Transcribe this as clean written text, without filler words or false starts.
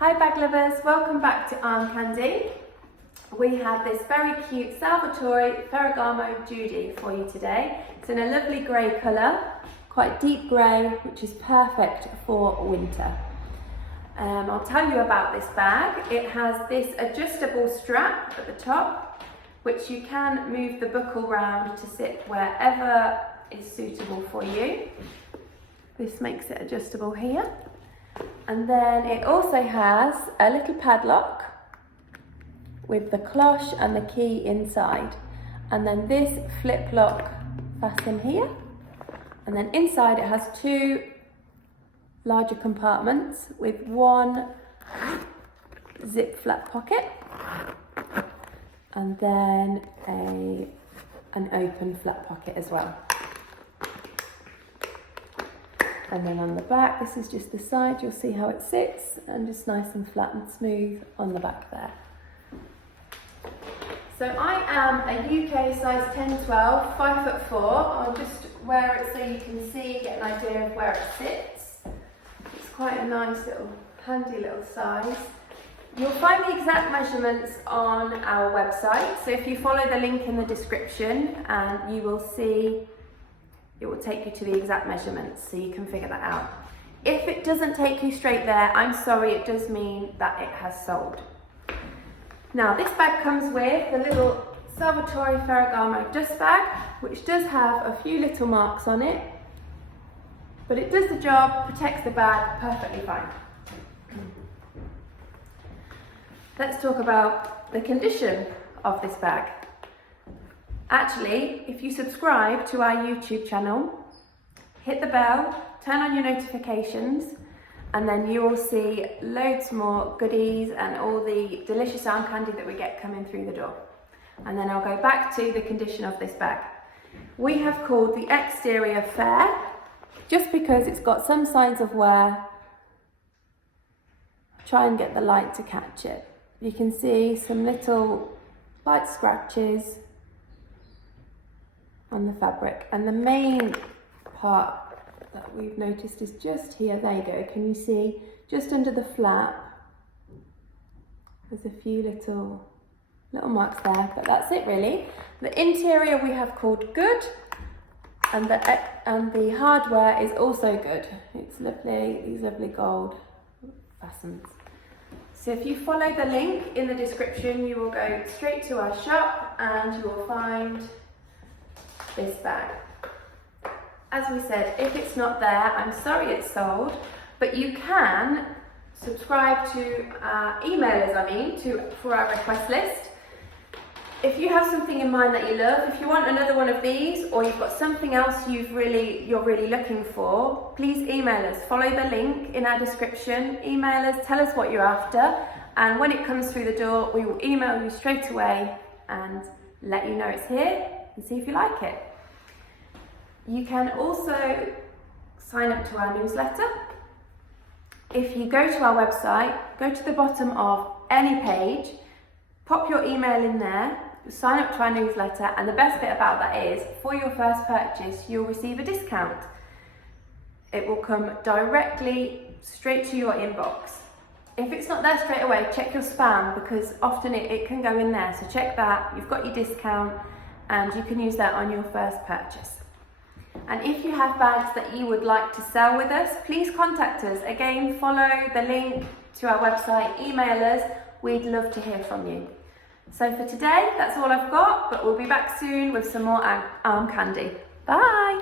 Hi bag lovers, welcome back to Armcandy. We have this very cute Salvatore Ferragamo Judy for you today. It's in a lovely grey colour, quite deep grey, which is perfect for winter. I'll tell you about this bag. It has this adjustable strap at the top, which you can move the buckle round to sit wherever is suitable for you. This makes it adjustable here. And then it also has a little padlock with the cloche and the key inside. And then this flip lock fasten here. And then inside it has two larger compartments with one zip flap pocket. And then an open flap pocket as well. And then on the back, this is just the side, you'll see how it sits, and just nice and flat and smooth on the back there. So I am a UK size 10-12, 5'4". I'll just wear it so you can see, get an idea of where it sits. It's quite a nice little, handy little size. You'll find the exact measurements on our website. So if you follow the link in the description, and you will see, it will take you to the exact measurements so you can figure that out. If it doesn't take you straight there, I'm sorry, it does mean that it has sold. Now this bag comes with the little Salvatore Ferragamo dust bag, which does have a few little marks on it, but it does the job, protects the bag perfectly fine. Let's talk about the condition of this bag. Actually, if you subscribe to our YouTube channel, hit the bell, turn on your notifications, and then you will see loads more goodies and all the delicious arm candy that we get coming through the door. And then I'll go back to the condition of this bag. We have called the exterior fair, just because it's got some signs of wear. Try and get the light to catch it. You can see some little light scratches on the fabric, and the main part that we've noticed is just here. There you go, can you see just under the flap there's a few little marks there, but that's it really. The interior we have called good, and the hardware is also good. It's lovely, these lovely gold fastens. So if you follow the link in the description, you will go straight to our shop and you will find this bag. As we said, if it's not there, I'm sorry it's sold, but you can subscribe to email us, for our request list. If you have something in mind that you love, if you want another one of these, or you've got something else you're really looking for, please email us. Follow the link in our description, email us, tell us what you're after, and when it comes through the door, we will email you straight away and let you know it's here and see if you like it. You can also sign up to our newsletter. If you go to our website, go to the bottom of any page, pop your email in there, sign up to our newsletter, and the best bit about that is, for your first purchase, you'll receive a discount. It will come directly straight to your inbox. If it's not there straight away, check your spam, because often it can go in there, so check that. You've got your discount and you can use that on your first purchase. And if you have bags that you would like to sell with us, please contact us. Again, follow the link to our website, email us. We'd love to hear from you. So for today, that's all I've got, but we'll be back soon with some more arm candy. Bye.